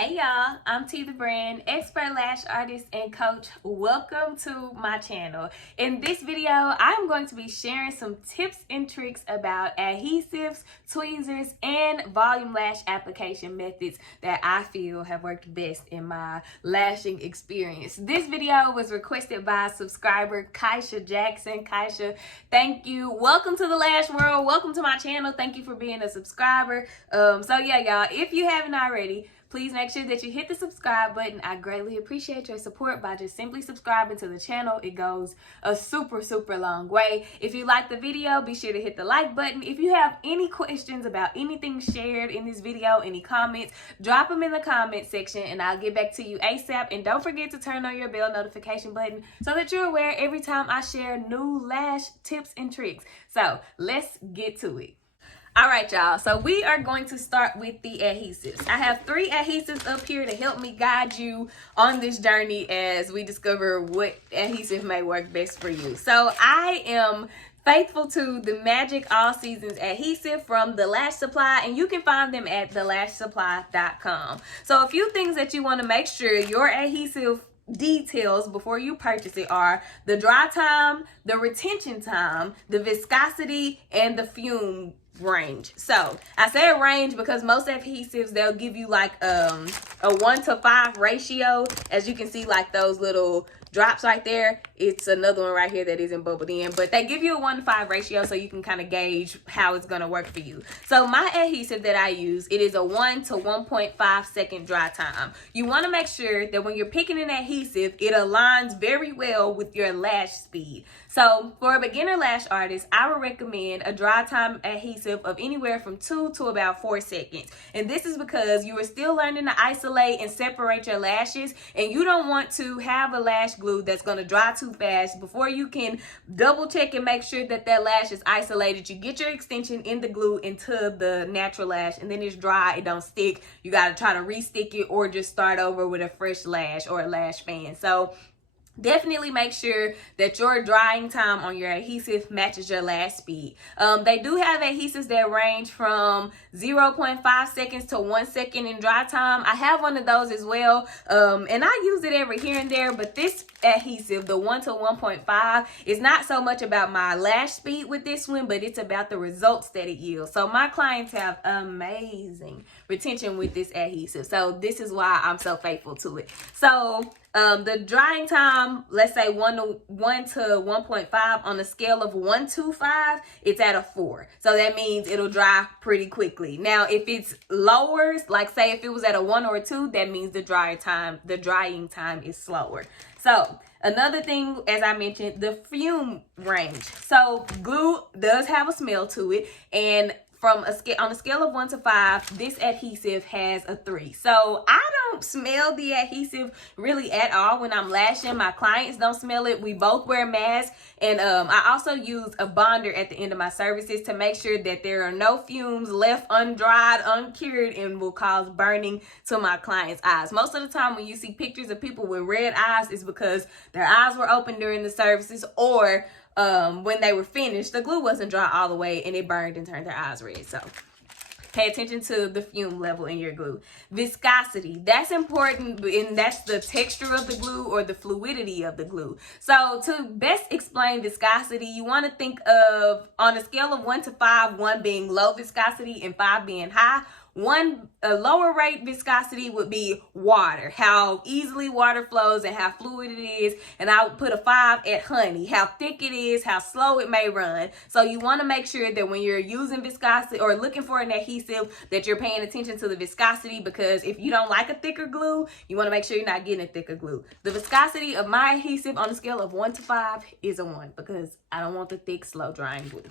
Hey y'all, I'm T the Brand, expert lash artist and coach. Welcome to my channel. In this video, I'm going to be sharing some tips and tricks about adhesives, tweezers, and volume lash application methods that I feel have worked best in my lashing experience. This video was requested by subscriber Kaisha Jackson. Kaisha, thank you. Welcome to the lash world. Welcome to my channel. Thank you for being a subscriber. So yeah, y'all, if you haven't already, please make sure that you hit the subscribe button. I greatly appreciate your support by just simply subscribing to the channel. It goes a super long way. If you like the video, be sure to hit the like button. If you have any questions about anything shared in this video, any comments, drop them in the comment section and I'll get back to you ASAP. And don't forget to turn on your bell notification button so that you're aware every time I share new lash tips and tricks. So let's get to it. All right, y'all, so we are going to start with the adhesives. I have 3 adhesives up here to help me guide you on this journey as we discover what adhesive may work best for you. So I am faithful to the Magic All Seasons adhesive from the Lash Supply, and you can find them at thelashsupply.com. So a few things that you want to make sure your adhesive details before you purchase it are the dry time, the retention time, the viscosity, and the fume range. So I say a range because most adhesives, they'll give you like a 1:5 ratio. As you can see, like those little drops right there, it's another one right here that isn't bubbled in, but they give you a 1:5 ratio so you can kind of gauge how it's going to work for you. So my adhesive that I use, it is a 1 to 1.5 second dry time. You want to make sure that when you're picking an adhesive, it aligns very well with your lash speed. So for a beginner lash artist, I would recommend a dry time adhesive of anywhere from 2 to about 4 seconds. And this is because you are still learning to isolate and separate your lashes, and you don't want to have a lash glue that's going to dry too fast. Before you can double check and make sure that that lash is isolated, you get your extension in the glue into the natural lash, and then it's dry, it don't stick. You got to try to re-stick it or just start over with a fresh lash or a lash fan. So definitely make sure that your drying time on your adhesive matches your lash speed. They do have adhesives that range from 0.5 seconds to 1 second in dry time. I have one of those as well, and I use it every here and there, but this adhesive, the 1 to 1.5, is not so much about my lash speed with this one, but it's about the results that it yields. So my clients have amazing retention with this adhesive, so this is why I'm so faithful to it. So the drying time, let's say 1 to 1.5, on a scale of 1 to 5, it's at a 4. So that means it'll dry pretty quickly. Now, if it's lower, like say if it was at a 1 or a 2, that means the drying time is slower. So another thing, as I mentioned, the fume range. So glue does have a smell to it, and on a scale of 1 to 5, this adhesive has a 3. So I don't smell the adhesive really at all when I'm lashing. My clients don't smell it. We both wear masks, and I also use a bonder at the end of my services to make sure that there are no fumes left undried, uncured, and will cause burning to my clients' eyes. Most of the time when you see pictures of people with red eyes, it's because their eyes were open during the services, or when they were finished, the glue wasn't dry all the way and it burned and turned their eyes red. So pay attention to the fume level in your glue. Viscosity, that's important, and that's the texture of the glue or the fluidity of the glue. So to best explain viscosity, you want to think of, on a scale of 1 to 5, 1 being low viscosity and 5 being high. A lower rate viscosity would be water, how easily water flows and how fluid it is. And I would put a 5 at honey, how thick it is, how slow it may run. So you want to make sure that when you're using viscosity or looking for an adhesive, that you're paying attention to the viscosity, because if you don't like a thicker glue, you want to make sure you're not getting a thicker glue. The viscosity of my adhesive on a scale of 1 to 5 is a 1, because I don't want the thick, slow drying glue.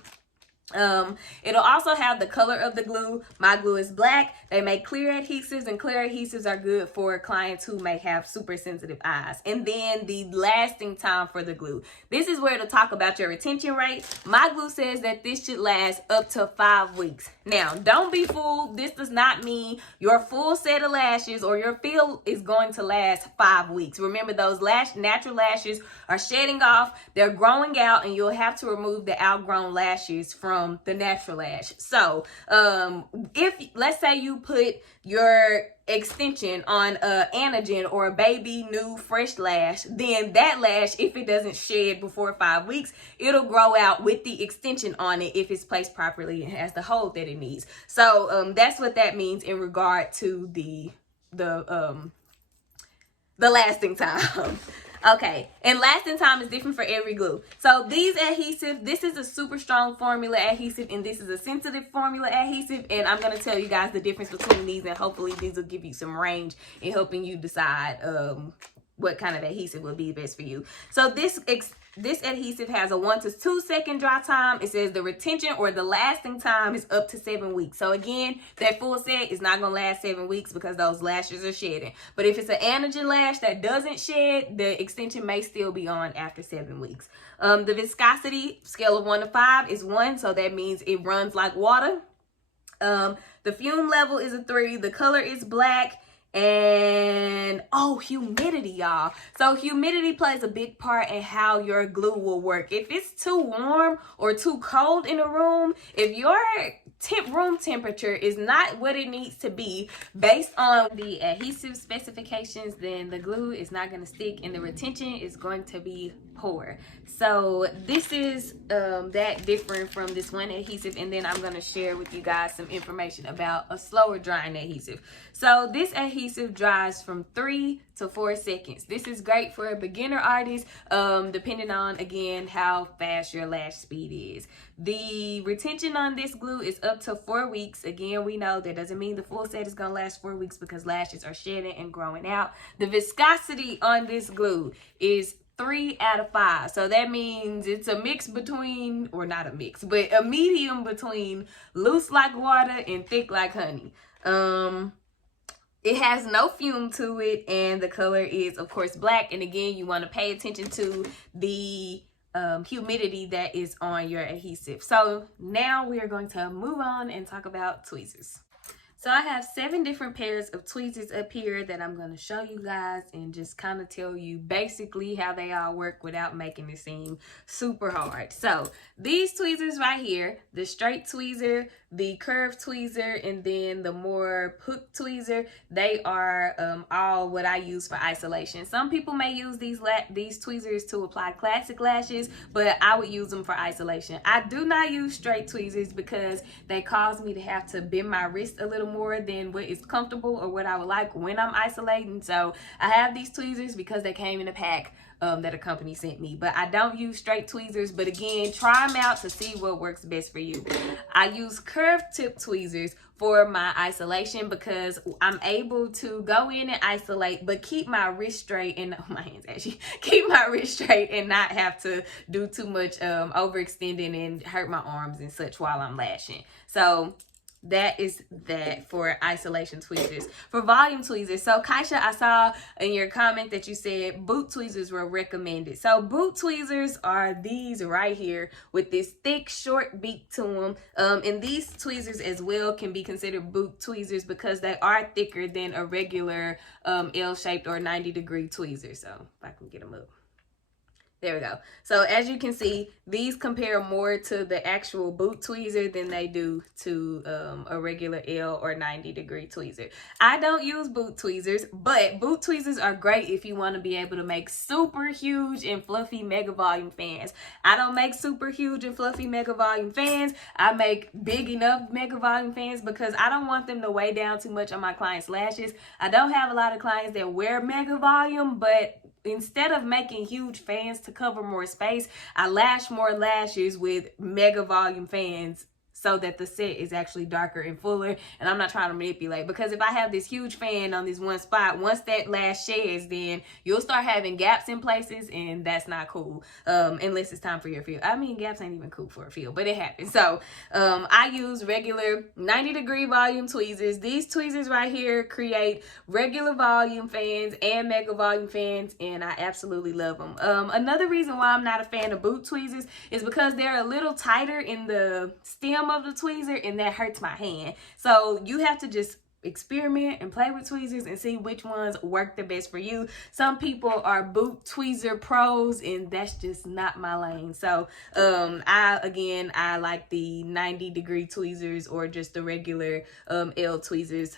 It'll also have the color of the glue. My glue is black. They make clear adhesives, and clear adhesives are good for clients who may have super sensitive eyes. And then the lasting time for the glue. This is where to talk about your retention rate. My glue says that this should last up to 5 weeks. Now, don't be fooled. This does not mean your full set of lashes or your fill is going to last 5 weeks. Remember, those natural lashes are shedding off. They're growing out, and you'll have to remove the outgrown lashes from from the natural lash. So if let's say you put your extension on a anagen or a baby new fresh lash, then that lash, if it doesn't shed before 5 weeks, it'll grow out with the extension on it if it's placed properly and has the hold that it needs. So that's what that means in regard to the lasting time. Okay, and lasting time is different for every glue. So these adhesive, this is a super strong formula adhesive, and this is a sensitive formula adhesive, and I'm going to tell you guys the difference between these, and hopefully these will give you some range in helping you decide what kind of adhesive will be best for you. So this adhesive has a 1 to 2 second dry time. It says the retention or the lasting time is up to 7 weeks. So again, that full set is not going to last 7 weeks because those lashes are shedding. But if it's an anagen lash that doesn't shed, the extension may still be on after 7 weeks. The viscosity scale of 1 to 5 is 1, so that means it runs like water. The fume level is a 3. The color is black. And humidity, y'all. So humidity plays a big part in how your glue will work. If it's too warm or too cold in a room, if your room temperature is not what it needs to be based on the adhesive specifications, then the glue is not going to stick and the retention is going to be poor. So this is that different from this one adhesive, and then I'm going to share with you guys some information about a slower drying adhesive. So this adhesive dries from 3 to 4 seconds. This is great for a beginner artist, depending on, again, how fast your lash speed is. The retention on this glue is up to 4 weeks. Again, we know that doesn't mean the full set is going to last 4 weeks because lashes are shedding and growing out. The viscosity on this glue is 3 out of 5. So that means it's a mix between, or not a mix, but a medium between loose like water and thick like honey. It has no fume to it, and the color is, of course, black. And again, you want to pay attention to the humidity that is on your adhesive. So now we are going to move on and talk about tweezers. So I have 7 different pairs of tweezers up here that I'm going to show you guys and just kind of tell you basically how they all work without making it seem super hard. So these tweezers right here, the straight tweezer, the curved tweezer, and then the more hook tweezer, they are all what I use for isolation. Some people may use these tweezers to apply classic lashes, but I would use them for isolation. I do not use straight tweezers because they cause me to have to bend my wrist a little more than what is comfortable or what I would like when I'm isolating. So I have these tweezers because they came in a pack that a company sent me, but I don't use straight tweezers. But again, try them out to see what works best for you. I use curved tip tweezers for my isolation because I'm able to go in and isolate, but keep my wrist straight and my hands actually keep my wrist straight and not have to do too much overextending and hurt my arms and such while I'm lashing. So that is that for isolation tweezers. For volume tweezers, so Kaisha, I saw in your comment that you said boot tweezers were recommended. So boot tweezers are these right here with this thick short beak to them, and these tweezers as well can be considered boot tweezers because they are thicker than a regular L-shaped or 90-degree tweezer. So if I can get them up. There we go. So as you can see, these compare more to the actual boot tweezer than they do to a regular L or 90-degree tweezer. I don't use boot tweezers, but boot tweezers are great if you want to be able to make super huge and fluffy mega volume fans. I don't make super huge and fluffy mega volume fans. I make big enough mega volume fans because I don't want them to weigh down too much on my clients' lashes. I don't have a lot of clients that wear mega volume, but instead of making huge fans to cover more space, I lash more lashes with mega volume fans so that the set is actually darker and fuller, and I'm not trying to manipulate, because if I have this huge fan on this one spot, once that lash sheds, then you'll start having gaps in places, and that's not cool, unless it's time for your field. I mean, gaps ain't even cool for a field, but it happens. So I use regular 90-degree volume tweezers. These tweezers right here create regular volume fans and mega volume fans, and I absolutely love them. Another reason why I'm not a fan of boot tweezers is because they're a little tighter in the stem of the tweezer, and that hurts my hand. So you have to just experiment and play with tweezers and see which ones work the best for you. Some people are boot tweezer pros, and that's just not my lane. So I like the 90-degree tweezers or just the regular L tweezers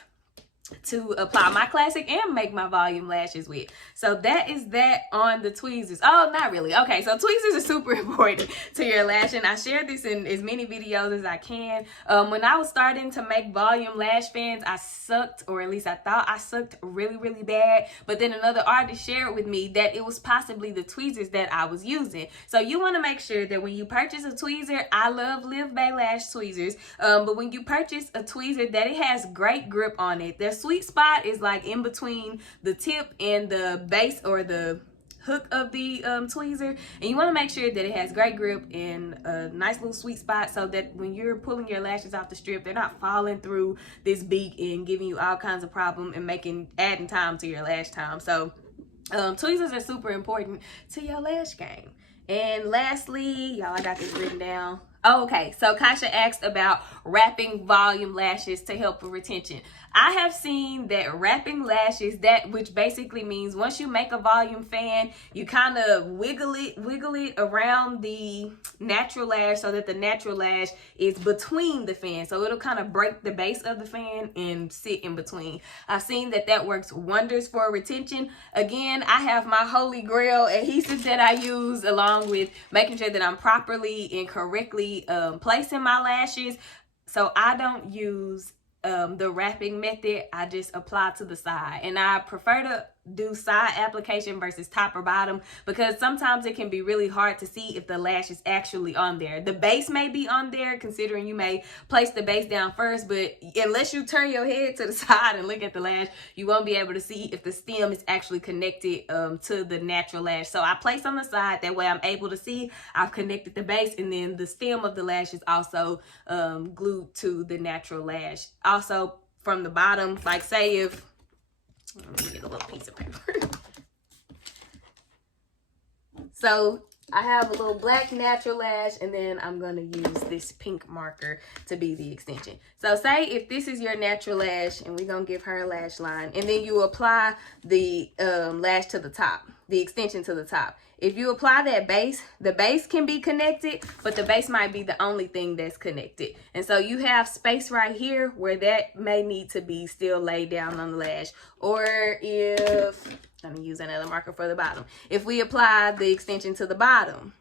to apply my classic and make my volume lashes with. So that is that on the tweezers. Oh, not really. Okay, so tweezers are super important to your lashing. I shared this in as many videos as I can. When I was starting to make volume lash fans, I sucked, or at least I thought I sucked really, really bad. But then another artist shared with me that it was possibly the tweezers that I was using. So you want to make sure that when you purchase a tweezer, I love Live Bay Lash tweezers, but when you purchase a tweezer, that it has great grip on it. Their sweet spot is like in between the tip and the base or the hook of the tweezer, and you want to make sure that it has great grip and a nice little sweet spot so that when you're pulling your lashes off the strip, they're not falling through this beak and giving you all kinds of problem and adding time to your lash time. So tweezers are super important to your lash game. And lastly, y'all, I got this written down. Oh, okay, so Kasha asked about wrapping volume lashes to help with retention. I have seen that wrapping lashes, which basically means once you make a volume fan, you kind of wiggle it around the natural lash so that the natural lash is between the fan. So it'll kind of break the base of the fan and sit in between. I've seen that works wonders for retention. Again, I have my holy grail adhesive that I use, along with making sure that I'm properly and correctly placing my lashes. So I don't use the wrapping method. I just apply to the side, and I prefer to do side application versus top or bottom, because sometimes it can be really hard to see if the lash is actually on there. The base may be on there, considering you may place the base down first, but unless you turn your head to the side and look at the lash, you won't be able to see if the stem is actually connected to the natural lash. So I place on the side, that way I'm able to see I've connected the base, and then the stem of the lash is also glued to the natural lash. Also from the bottom, like say if, let me get a little piece of paper. So I have a little black natural lash, and then I'm going to use this pink marker to be the extension. So say if this is your natural lash, and we're going to give her a lash line, and then you apply the lash to the top, the extension to the top. If you apply that base, the base can be connected, but the base might be the only thing that's connected. And so you have space right here where that may need to be still laid down on the lash. Or if, let me use another marker for the bottom. If we apply the extension to the bottom,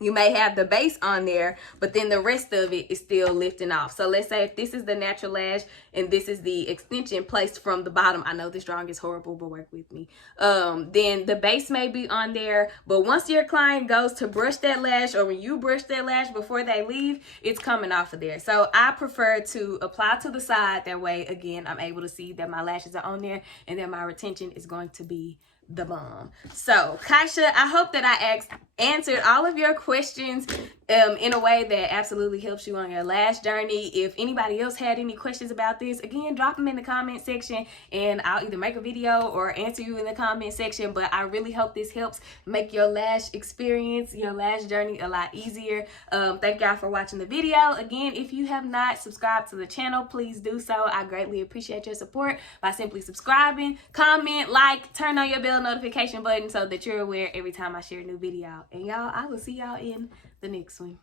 you may have the base on there, but then the rest of it is still lifting off. So let's say if this is the natural lash and this is the extension placed from the bottom. I know this drawing is horrible, but work with me. Then the base may be on there, but once your client goes to brush that lash, or when you brush that lash before they leave, it's coming off of there. So I prefer to apply to the side. That way, again, I'm able to see that my lashes are on there and that my retention is going to be the bomb. So Kasha, I hope that I answered all of your questions in a way that absolutely helps you on your lash journey. If anybody else had any questions about this, again, drop them in the comment section, and I'll either make a video or answer you in the comment section. But I really hope this helps make your lash experience, your lash journey a lot easier. Thank y'all for watching the video. Again, if you have not subscribed to the channel, please do so. I greatly appreciate your support by simply subscribing, comment, like, turn on your bell notification button so that you're aware every time I share a new video. And y'all, I will see y'all in the next one.